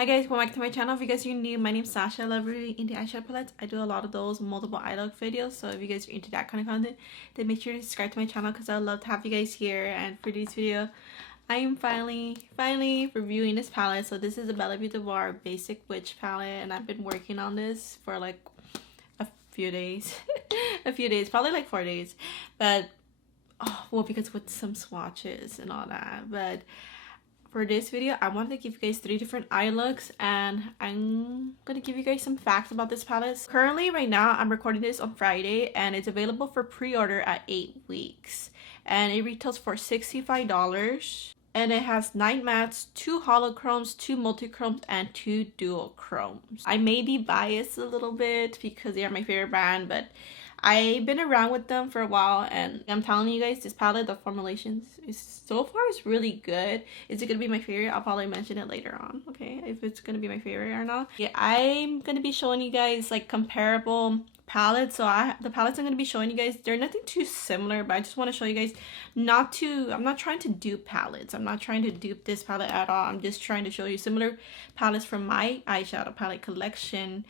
Hi guys, welcome back to my channel. If you guys are new, my name's Sasha. I love reviewing indie eyeshadow palettes. I do a lot of those multiple eye look videos, so if you guys are into that kind of content, then make sure to subscribe to my channel because I would love to have you guys here. And for this video, I am finally reviewing this palette. So this is the Bella Beauty Bar Basic Witch palette, and I've been working on this for like a few days. Probably like 4 days, but well, because with some swatches and all that. But for this video, I wanted to give you guys 3 different eye looks, and I'm gonna give you guys some facts about this palette. Currently, right now, I'm recording this on Friday, and it's available for pre-order at 8 weeks, and it retails for $65. And it has 9 mattes, 2 holochromes, 2 multichromes, and 2 dual chromes. I may be biased a little bit because they are my favorite brand, but I've been around with them for a while, and I'm telling you guys, this palette, the formulations is so far is really good. Is it gonna be my favorite? I'll probably mention it later on, okay, if it's gonna be my favorite or not. Yeah, I'm gonna be showing you guys like comparable palettes. So the palettes I'm gonna be showing you guys, they're nothing too similar, but I just want to show you guys I'm not trying to dupe palettes. I'm not trying to dupe this palette at all. I'm just trying to show you similar palettes from my eyeshadow palette collection,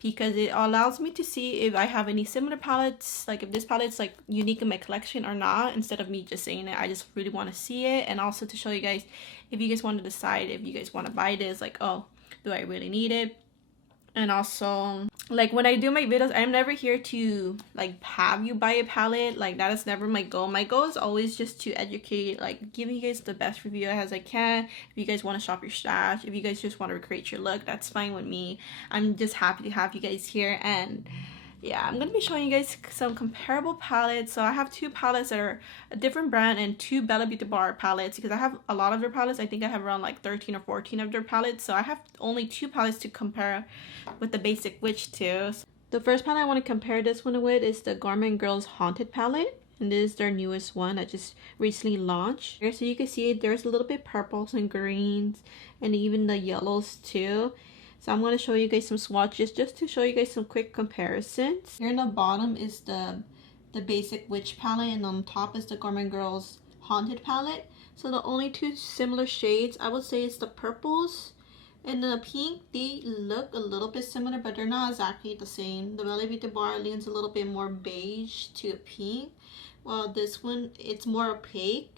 because it allows me to see if I have any similar palettes, like if this palette's like unique in my collection or not. Instead of me just saying it, I just really want to see it, and also to show you guys if you guys want to decide if you guys want to buy this, like, oh, do I really need it? And also, like, when I do my videos, I'm never here to like have you buy a palette. Like, that is never my goal. My goal is always just to educate, like giving you guys the best review as I can. If you guys want to shop your stash, if you guys just want to recreate your look, that's fine with me. I'm just happy to have you guys here. And yeah, I'm gonna be showing you guys some comparable palettes. So I have 2 palettes that are a different brand and 2 Bella Beauty Bar palettes, because I have a lot of their palettes. I think I have around like 13 or 14 of their palettes, so I have only 2 palettes to compare with the Basic Witch too. The first palette I want to compare this one with is the Gourmande Girls Haunted palette, and this is their newest one that just recently launched. Here, so you can see there's a little bit purples and greens and even the yellows too. So I'm going to show you guys some swatches just to show you guys some quick comparisons. Here in the bottom is the Basic Witch palette, and on top is the Gourmande Girls Haunted palette. So the only 2 similar shades I would say is the purples and the pink. They look a little bit similar, but they're not exactly the same. The Bella Beauty Bar leans a little bit more beige to pink, while this one, it's more opaque.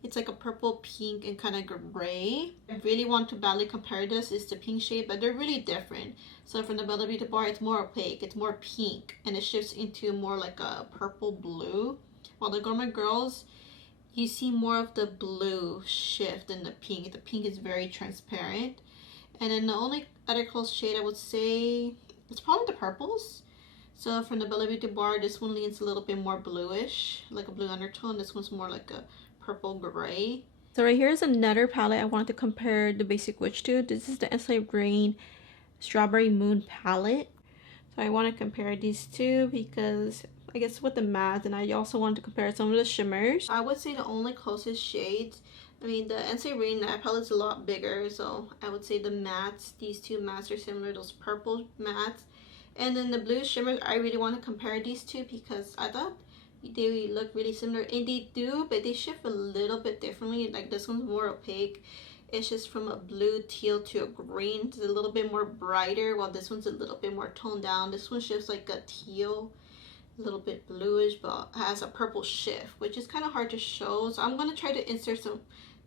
It's like a purple, pink, and kind of gray. I really want to badly compare this. It's the pink shade, but they're really different. So from the Bella Beauty Bar, it's more opaque, it's more pink, and it shifts into more like a purple blue. While the Gourmande Girls, you see more of the blue shift than the pink. The pink is very transparent. And then the only other close shade I would say, it's probably the purples. So from the Bella Beauty Bar, this one leans a little bit more bluish, like a blue undertone. This one's more like a purple gray. So right here is another palette I wanted to compare the Basic Witch to. This is the Ensley Green Strawberry Moon palette. So I want to compare these 2 because I guess with the mattes, and I also wanted to compare some of the shimmers. I would say the only closest shades, I mean, the Ensley Green palette is a lot bigger, so I would say the mattes, these 2 mattes are similar, those purple mattes. And then the blue shimmers, I really want to compare these 2 because I thought they look really similar, and they do, but they shift a little bit differently. Like, this one's more opaque. It's just from a blue teal to a green. It's a little bit more brighter, while this one's a little bit more toned down. This one shifts like a teal, a little bit bluish, but has a purple shift, which is kind of hard to show. So I'm going to try to insert some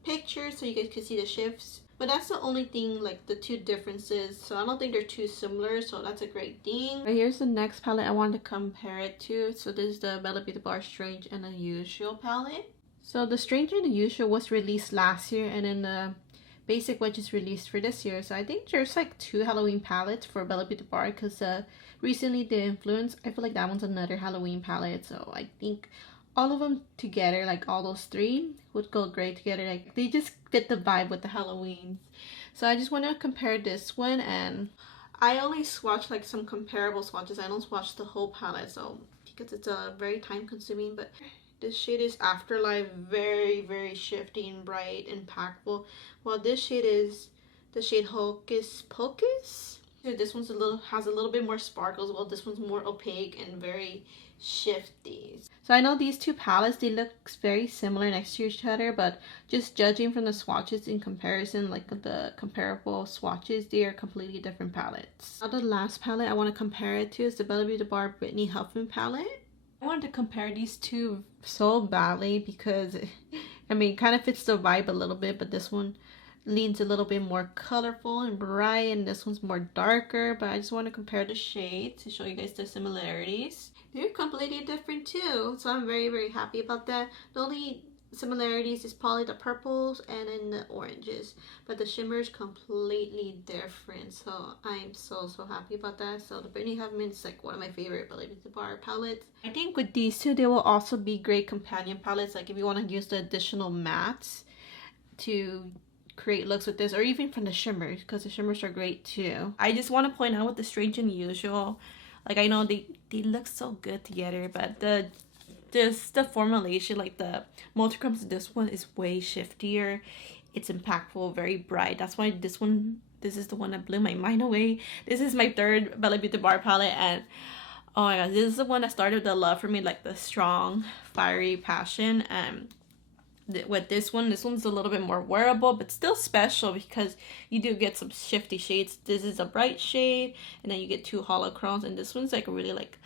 pictures so you guys can see the shifts. But that's the only thing, like the 2 differences. So I don't think they're too similar, so that's a great thing. But here's the next palette I wanted to compare it to. So this is the Bella Beauty Bar Strange and Unusual palette. So the Strange and Unusual was released last year, and then the Basic Witch is released for this year. So I think there's like 2 Halloween palettes for Bella Beauty Bar, because recently the Influence, I feel like that one's another Halloween palette. So I think all of them together, like all those 3 would go great together. Like, they just fit the vibe with the Halloween. So I just want to compare this one, and I only swatch like some comparable swatches. I don't swatch the whole palette, so because it's very time consuming. But this shade is Afterlife, very shifting, bright, impactful, while this shade is the shade Hocus Pocus. This one's has a little bit more sparkles, while this one's more opaque and very shifty. So I know these two palettes, they look very similar next to each other, but just judging from the swatches in comparison, like the comparable swatches, they are completely different palettes. Now the last palette I want to compare it to is the Bella Beauty Bar Brittany Huffman palette. I wanted to compare these two so badly because, I mean, it kind of fits the vibe a little bit, but this one leans a little bit more colorful and bright, and this one's more darker. But I just want to compare the shades to show you guys the similarities. They're completely different too, so I'm very happy about that. The only similarities is probably the purples and then the oranges, but the shimmer is completely different, so I'm so happy about that. So the Brittany Huffman is like one of my favorite Bella Beauty Bar palettes. I think with these two, they will also be great companion palettes, like if you want to use the additional mattes to create looks with this, or even from the shimmers, because the shimmers are great too. I just want to point out with the Strange and Unusual, like I know they look so good together, but the formulation, like the multichromes, this one is way shiftier. It's impactful, very bright. That's why this is the one that blew my mind away. This is my third Bella Beauty Bar palette, and oh my god, this is the one that started the love for me, like the strong, fiery passion. With this one's a little bit more wearable, but still special because you do get some shifty shades. This is a bright shade, and then you get two holochromes, and this one's like really like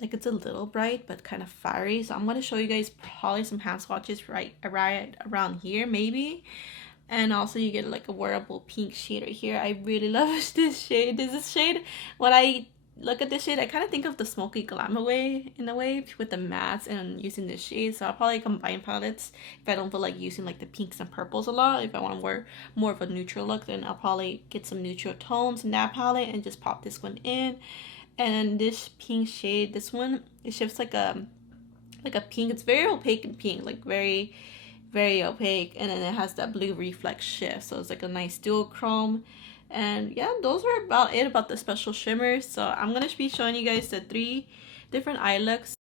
it's a little bright but kind of fiery. So I'm going to show you guys probably some hand swatches right around here maybe. And also you get like a wearable pink shade right here. I really love this shade. This shade, when I look at this shade, I kind of think of the smoky glam away in a way with the mattes and using this shade. So I'll probably combine palettes if I don't feel like using like the pinks and purples a lot. If I want to wear more of a neutral look, then I'll probably get some neutral tones in that palette and just pop this one in. And this pink shade, this one, it shifts like a pink. It's very opaque and pink, like very opaque, and then it has that blue reflex shift, so it's like a nice dual chrome. And yeah, those are about it about the special shimmers. So I'm gonna be showing you guys the 3 different eye looks.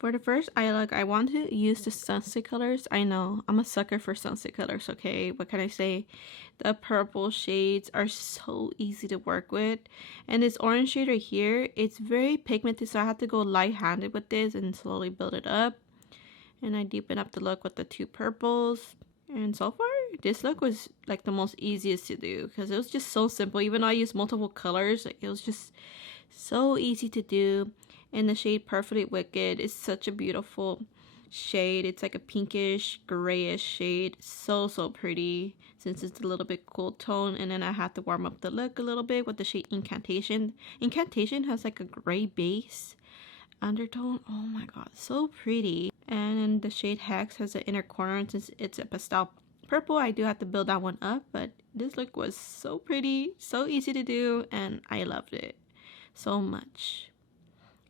For the first eye look, I want to use the sunset colors. I know, I'm a sucker for sunset colors, okay? What can I say? The purple shades are so easy to work with. And this orange shade right here, it's very pigmented, so I have to go light-handed with this and slowly build it up. And I deepen up the look with the 2 purples. And so far, this look was like the most easiest to do because it was just so simple. Even though I used multiple colors, like, it was just so easy to do. And the shade Perfectly Wicked is such a beautiful shade. It's like a pinkish, grayish shade. So pretty since it's a little bit cool tone. And then I had to warm up the look a little bit with the shade Incantation. Incantation has like a gray base undertone. Oh my god, so pretty. And then the shade Hex has an inner corner, and since it's a pastel purple, I do have to build that one up. But this look was so pretty, so easy to do, and I loved it so much.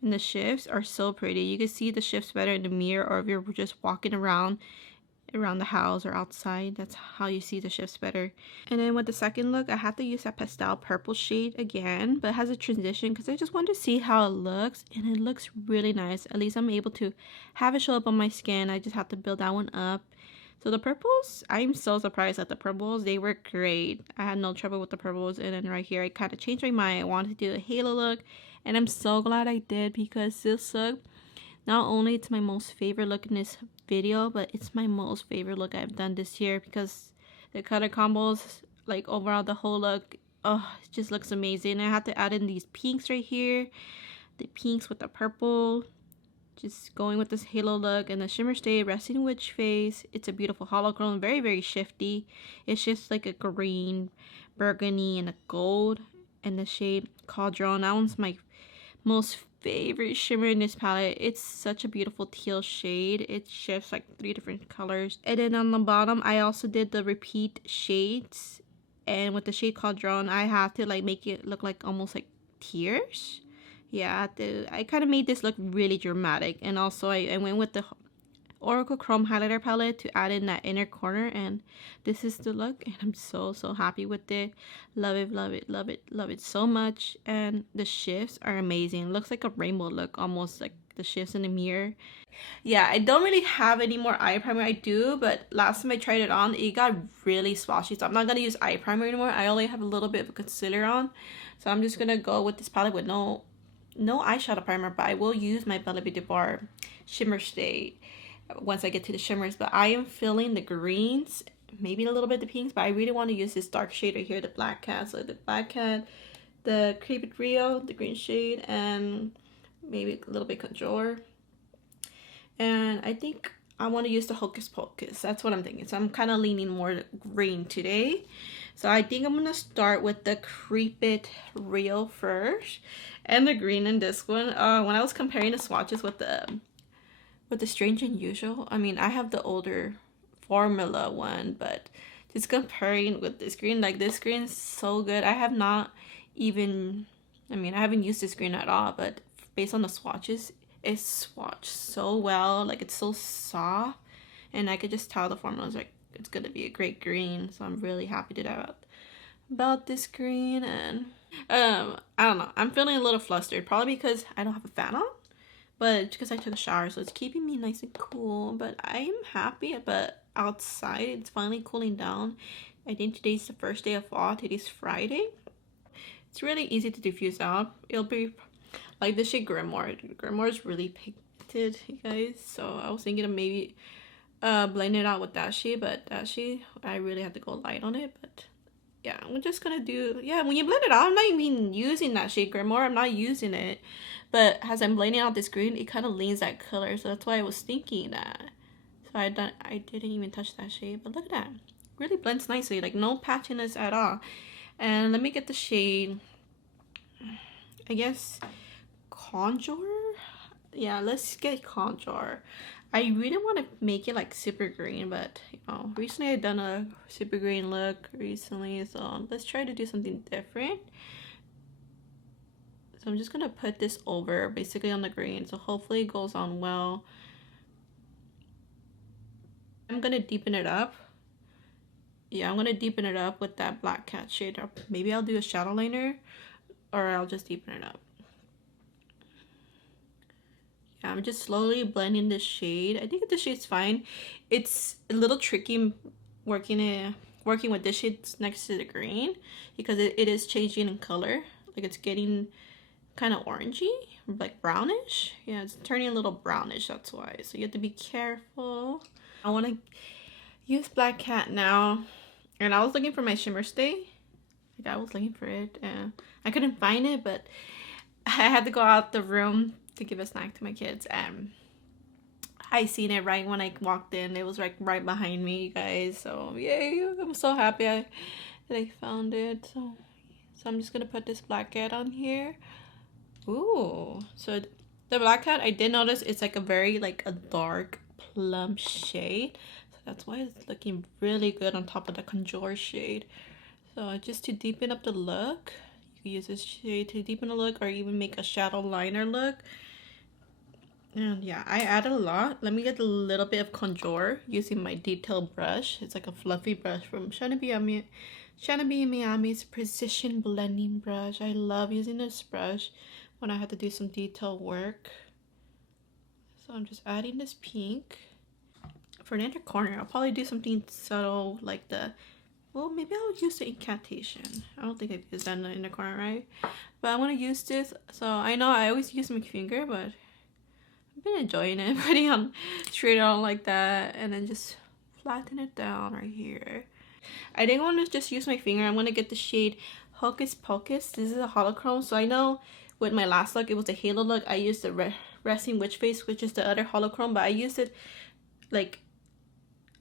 And the shifts are so pretty. You can see the shifts better in the mirror, or if you're just walking around the house or outside, that's how you see the shifts better. And then with the second look, I had to use that pastel purple shade again, but it has a transition because I just wanted to see how it looks, and it looks really nice. At least I'm able to have it show up on my skin. I just have to build that one up. So the purples, I'm so surprised at the purples. They were great. I had no trouble with the purples. And then right here, I kind of changed my mind. I wanted to do a halo look, and I'm so glad I did because this look, not only it's my most favorite look in this video, but it's my most favorite look I've done this year because the color combos, like overall the whole look, oh, it just looks amazing. I had to add in these pinks right here, the pinks with the purple, just going with this halo look. And the shimmer stay resting witch face, it's a beautiful holochrome, very shifty. It's just like a green, burgundy, and a gold. And the shade Cauldron, that one's my most favorite shimmer in this palette. It's such a beautiful teal shade. It shifts like 3 different colors. And then on the bottom, I also did the repeat shades, and with the shade Cauldron, I had to like make it look like almost like tears. Yeah, I kind of made this look really dramatic. And also I went with the Oracle Chrome highlighter palette to add in that inner corner, and this is the look, and I'm so happy with it. Love it so much. And the shifts are amazing. It looks like a rainbow look, almost like the shifts in the mirror. Yeah, I don't really have any more eye primer. I do, but last time I tried it on, it got really swatchy. So I'm not gonna use eye primer anymore. I only have a little bit of concealer on, so I'm just gonna go with this palette with no eyeshadow primer. But I will use my Bella Beauty Bar shimmer stay once I get to the shimmers. But I am feeling the greens, maybe a little bit the pinks, but I really want to use this dark shade right here, the Black Cat. So the Black Cat, the Creepy Rio, the green shade, and maybe a little bit contour. And I think I want to use the Hocus Pocus. That's what I'm thinking. So I'm kind of leaning more green today. So I think I'm going to start with the Creepy Rio first. And the green in this one. When I was comparing the swatches with the Strange and Usual, I mean, I have the older formula one, but just comparing with this green, like this green is so good. I have not even, I mean, I haven't used this green at all, but based on the swatches, it swatched so well. Like, it's so soft, and I could just tell the formula is like, it's gonna be a great green. So I'm really happy about this green. And I don't know, I'm feeling a little flustered, probably because I don't have a fan on, but because I took a shower, so it's keeping me nice and cool. But I am happy. But outside, it's finally cooling down. I think today's the first day of fall. Today's Friday. It's really easy to diffuse out. It'll be like the shade Grimoire. Grimoire is really pigmented, you guys. So I was thinking of maybe blend it out with that shade, but that shade, I really have to go light on it. But yeah, I'm just gonna do, yeah, when you blend it out, I'm not even using that shade Grimoire. I'm not using it. But as I'm blending out this green, it kind of leans that color. So that's why I was thinking that. So I didn't even touch that shade. But look at that. Really blends nicely. Like, no patchiness at all. And let me get the shade, I guess, Contour? Yeah, let's get Contour. I really want to make it like super green, but you know, recently I've done a super green look recently, so let's try to do something different. So I'm just gonna put this over basically on the green, so hopefully it goes on well. I'm gonna deepen it up. Yeah, I'm gonna deepen it up with that Black Cat shade. Or maybe I'll do a shadow liner, or I'll just deepen it up. Yeah, I'm just slowly blending this shade. I think the shade's fine. It's a little tricky working with this shade next to the green, because it is changing in color. Like, it's getting kind of orangey, like brownish. Yeah, it's turning a little brownish, that's why. So you have to be careful. I want to use Black Cat now, and I was looking for my shimmer stay. Like, I was looking for it and I couldn't find it, but I had to go out the room to give a snack to my kids, and I seen it right when I walked in. It was like right behind me, you guys. So yay, I'm so happy that I found it. So I'm just gonna put this Black Cat on here. Ooh, so the Black Cat, I did notice it's like a very like a dark plum shade, so that's why it's looking really good on top of the contour shade. So just to deepen up the look, you can use this shade to deepen the look, or even make a shadow liner look. And yeah, I added a lot. Let me get a little bit of contour using my detail brush. It's like a fluffy brush from Shana B Miami's Precision Blending Brush. I love using this brush when I have to do some detail work. So I'm just adding this pink. For the inner corner, I'll probably do something subtle like well, maybe I'll use the incantation. I don't think I've used that in the inner corner, right? But I want to use this. So I know I always use my finger, but I've been enjoying it. Putting on straight on like that, and then just flatten it down right here. I think I want to just use my finger. I'm going to get the shade Hocus Pocus. This is a holochrome. So I know with my last look, it was a halo look. I used the Resting Witch Face, which is the other holochrome, but I used it like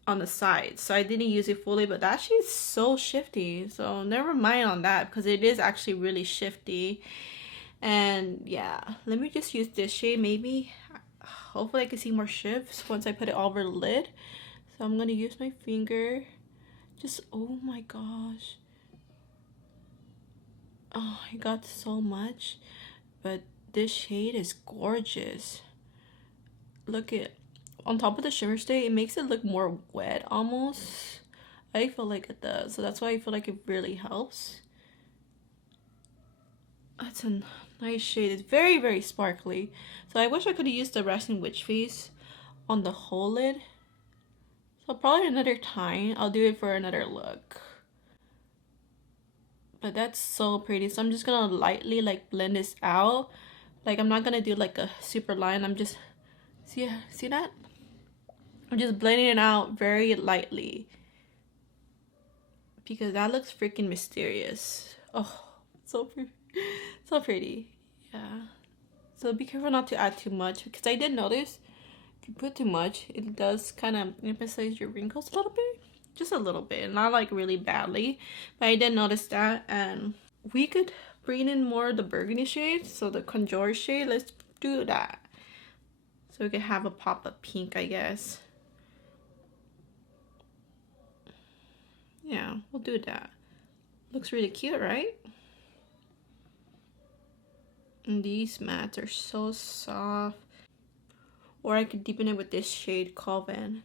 on the side, so I didn't use it fully. But that shade's so shifty, so never mind on that, because it is actually really shifty. And yeah, let me just use this shade. Maybe hopefully I can see more shifts once I put it over the lid. So I'm gonna use my finger. Just, oh my gosh, oh, I got so much, but this shade is gorgeous. Look at on top of the shimmer stay, it makes it look more wet almost. I feel like it does, so that's why I feel like it really helps. That's a nice shade. It's very, very sparkly. So I wish I could have used the Resting Witch Face on the whole lid. So probably another time, I'll do it for another look. But that's so pretty. So I'm just gonna lightly like blend this out. Like I'm not gonna do like a super line. I'm just, see that? I'm just blending it out very lightly. Because that looks freaking mysterious. Oh, so pretty. So pretty. Yeah. So be careful not to add too much, because I did notice if you put too much, it does kind of emphasize your wrinkles a little bit. Just a little bit, not like really badly. But I did notice that, and we could bring in more of the burgundy shade. So the contour shade, let's do that. So we could have a pop of pink, I guess. Yeah, we'll do that. Looks really cute, right? And these mats are so soft. Or I could deepen it with this shade, Coven.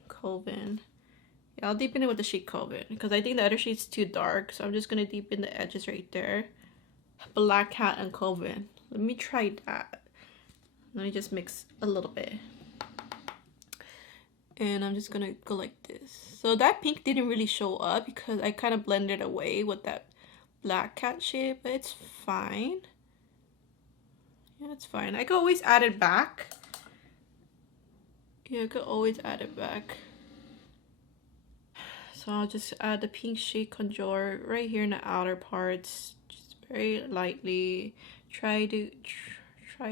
Yeah, I'll deepen it with the shade Coven, because I think the other shade's too dark. So I'm just going to deepen the edges right there. Black Cat and Coven. Let me try that. Let me just mix a little bit. And I'm just going to go like this. So that pink didn't really show up because I kind of blended away with that Black Cat shade. But it's fine. Yeah, it's fine. I could always add it back. Yeah, I could always add it back. So I'll just add the pink shade contour right here in the outer parts. Just very lightly. Try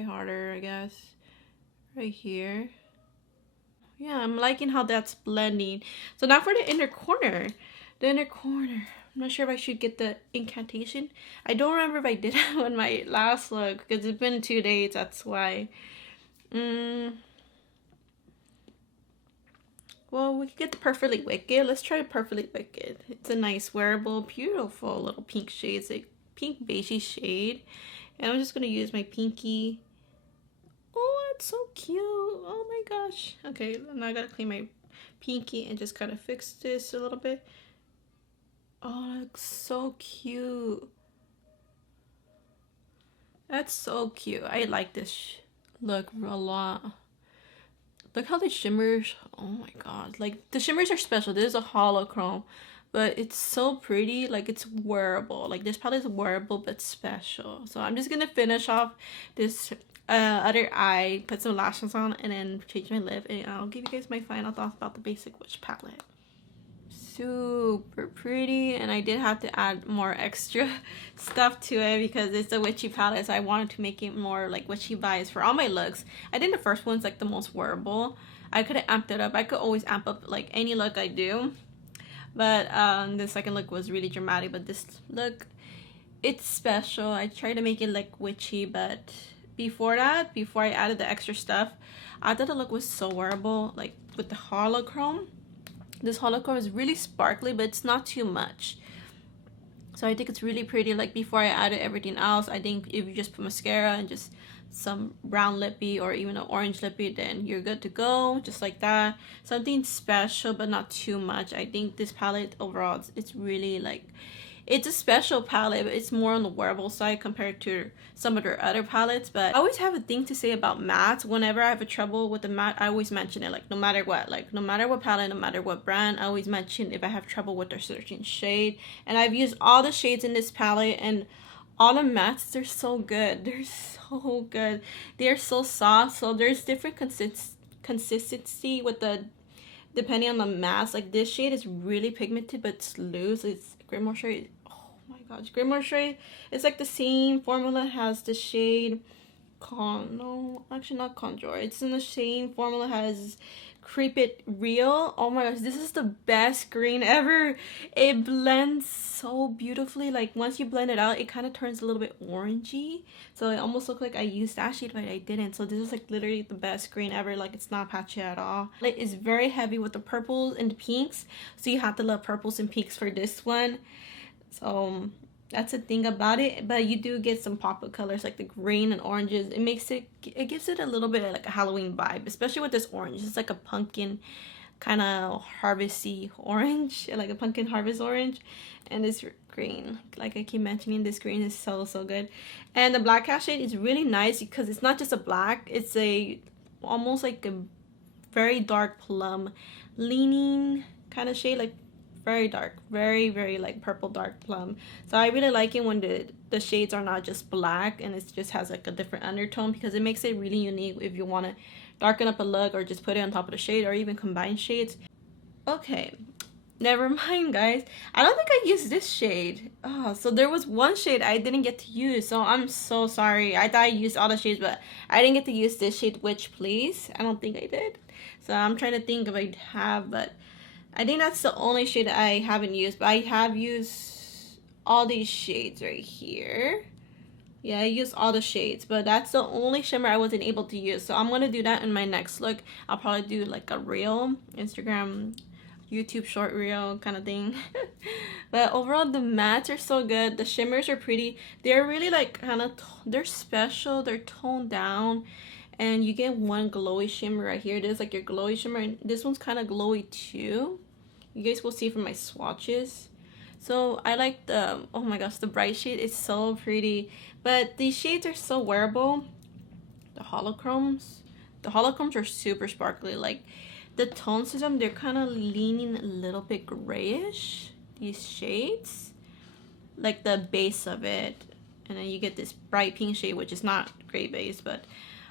harder, I guess. Right here. Yeah, I'm liking how that's blending. So now for the inner corner. The inner corner. I'm not sure if I should get the incantation. I don't remember if I did it on my last look, because it's been 2 days, that's why. Well, we could get the Perfectly Wicked. Let's try Perfectly Wicked. It's a nice, wearable, beautiful little pink shade. It's a pink beigey shade. And I'm just going to use my pinky. Oh, it's so cute. Oh my gosh. Okay, now I got to clean my pinky and just kind of fix this a little bit. Oh, that looks so cute. That's so cute. I like this look a lot. Look how the shimmers, oh my god, like the shimmers are special. This is a holochrome, but it's so pretty. Like it's wearable. Like this palette is wearable but special. So I'm just gonna finish off this other eye, put some lashes on, and then change my lip, and I'll give you guys my final thoughts about the Basic Witch palette. Super pretty, and I did have to add more extra stuff to it because it's a witchy palette, so I wanted to make it more like witchy vibes for all my looks. I think the first one's like the most wearable. I could have amped it up. I could always amp up like any look I do, but the second look was really dramatic. But this look, it's special. I tried to make it like witchy, but before that, before I added the extra stuff, I thought the look was so wearable, like with the holochrome. This holochrome is really sparkly, but it's not too much. So I think it's really pretty. Like before I added everything else, I think if you just put mascara and just some brown lippy or even an orange lippy, then you're good to go. Just like that. Something special, but not too much. I think this palette overall, it's really like, it's a special palette, but it's more on the wearable side compared to some of their other palettes. But I always have a thing to say about mattes. Whenever I have a trouble with the matte, I always mention it. Like no matter what, palette, no matter what brand, I always mention if I have trouble with their certain shade. And I've used all the shades in this palette, and all the mattes, they're so good. They're so good. They're so soft. So there's different consistency with the, depending on the matte. Like this shade is really pigmented, but it's loose. It's Grimoire shade. Oh my gosh, Grimoire shade. It's like the same formula, has the shade no, actually not Contour. It's in the same formula, has Creep It Real. Oh my gosh, this is the best green ever. It blends so beautifully. Like once you blend it out, it kind of turns a little bit orangey. So it almost looked like I used that shade, but I didn't. So this is like literally the best green ever. Like it's not patchy at all. It is very heavy with the purples and the pinks. So you have to love purples and pinks for this one. So that's the thing about it. But you do get some pop of colors like the green and oranges. It gives it a little bit of like a Halloween vibe, especially with this orange. It's like a pumpkin kind of harvesty orange, like a pumpkin harvest orange, and this green, like I keep mentioning, this green is so good. And the black cat shade is really nice because it's not just a black, it's a almost like a very dark plum leaning kind of shade, like very dark, very like purple dark plum. So I really like it when the shades are not just black and it just has like a different undertone, because it makes it really unique if you want to darken up a look or just put it on top of the shade or even combine shades. Okay, never mind guys, I don't think I used this shade. Oh, so there was one shade I didn't get to use, so I'm so sorry. I thought I used all the shades, but I didn't get to use this shade, Witch Please. I don't think I did. So I'm trying to think if I have, but I think that's the only shade I haven't used. But I have used all these shades right here. Yeah, I used all the shades, but that's the only shimmer I wasn't able to use. So I'm gonna do that in my next look. I'll probably do like a reel, Instagram, YouTube short reel kind of thing. But overall, the mattes are so good. The shimmers are pretty. They're really like kind of, they're special. They're toned down. And you get one glowy shimmer right here. There's like your glowy shimmer, and this one's kind of glowy too. You guys will see from my swatches. So I like the, oh my gosh, the bright shade is so pretty. But these shades are so wearable. The holochromes are super sparkly. Like the tones to them, they're kind of leaning a little bit grayish, these shades, like the base of it. And then you get this bright pink shade, which is not gray base, but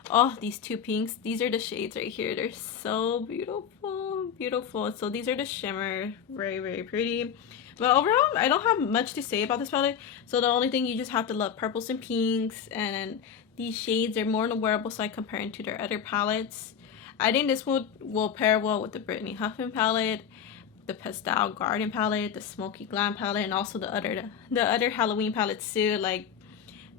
oh, these two pinks, these are the shades right here. They're so beautiful. So these are the shimmer, very pretty. But overall, I don't have much to say about this palette. So the only thing, you just have to love purples and pinks. And then these shades are more on the wearable side comparing to their other palettes. I think this will pair well with the Brittany Huffman palette, the Pastel Garden palette, the Smoky Glam palette, and also the other Halloween palettes too, like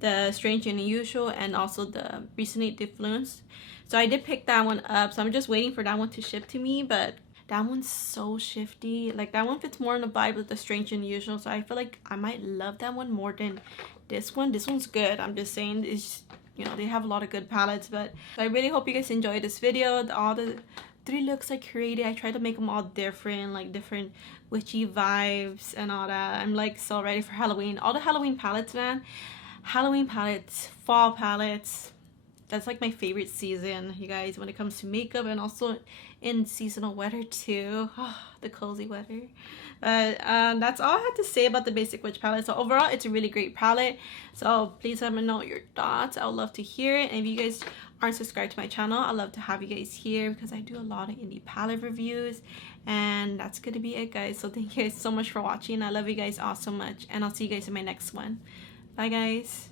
the Strange and Unusual, and also the Recently Diffluence. So I did pick that one up, so I'm just waiting for that one to ship to me. But that one's so shifty, like that one fits more in the vibe with the Strange and Unusual, so I feel like I might love that one more than this one. This one's good, I'm just saying. It's, you know, they have a lot of good palettes. But I really hope you guys enjoyed this video. All the 3 looks I created, I tried to make them all different, like different witchy vibes and all that. I'm like so ready for Halloween. All the Halloween palettes, man. Halloween palettes, fall palettes, that's like my favorite season, you guys, when it comes to makeup, and also in seasonal weather too. Oh, the cozy weather. That's all I have to say about the Basic Witch palette. So overall, it's a really great palette. So please let me know your thoughts. I would love to hear it. And if you guys aren't subscribed to my channel, I'd love to have you guys here, because I do a lot of indie palette reviews. And that's gonna be it, guys. So thank you guys so much for watching. I love you guys all so much, and I'll see you guys in my next one. Bye guys.